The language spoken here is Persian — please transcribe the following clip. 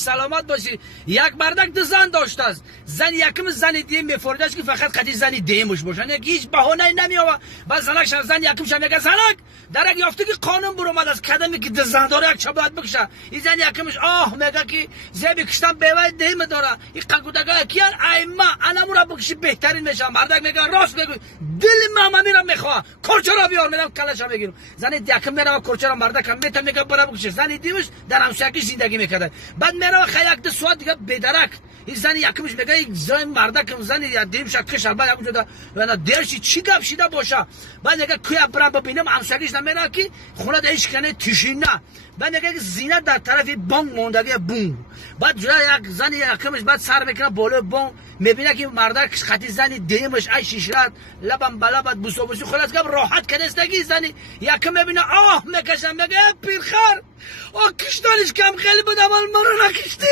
سلامت باشی. یک مردک دو زن داشته است. زن یکم زن دیم میفردش که فقط خودی زن دیمش باشه. هیچ بهانه‌ای نمیاره. بعد زنش زن یکمش میگه زنک درک یافته که قانون برو اومد از کدمی که زن داره یک چبات بکشه. این زن یکمش میگه که زبی کشتن بیوای دیم داره. این قگودگا کیان ایما انا مرا بکشی بهترین میشه. مردک میگه راست میگه دل ماما میرم میخواد کورچه را بیار میرم کلاشا بگیرم. زن یکم میره کورچه را مردک میته میگه برو بکشه. زن دیمش در همسایگی زندگی میکنه. بعد میره خیلی یک سواد دیگه بدرک این زن یکمش میگه این زن مردک زن یا دیم شکش بعد یک جدا و درشی چی گپ شیده باشه. بعد میگه کی برام ببینم همسایگیش نمیره که خونه دایش کنه تشینه. بعد میگه زینت در طرف بانک موندگی بون. بعد جلوی یک زن یکمش بعد سر میکنه بالا بانک میبینه که مردک خطی زن دیمش ای شیشرات لبم بالا بعد بوسو خلاص که راحت کنه استگی زن یکم میبینه میکشم میگه پیرخر کشتنش کم خیلی بود اول مرا نکشتی